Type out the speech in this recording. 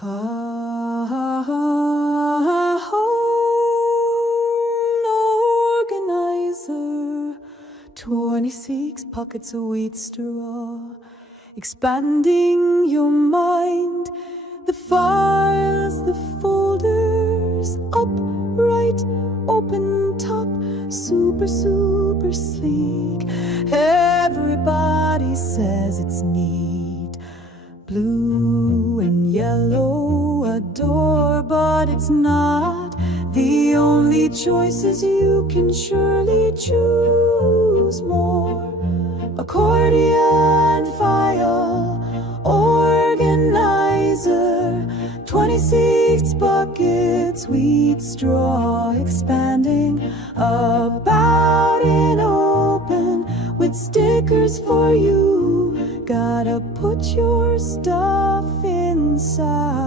Phone organizer, 26 pockets of wheat straw, expanding your mind. The files, the folders, upright, open top, super, super sleek. Everybody says it's neat. Blue and yellow, adore, but it's not the only choices. You can surely choose more. Accordion, file, organizer, 26 buckets, wheat straw, expanding, about and open, with stickers for you. Gotta put your stuff inside.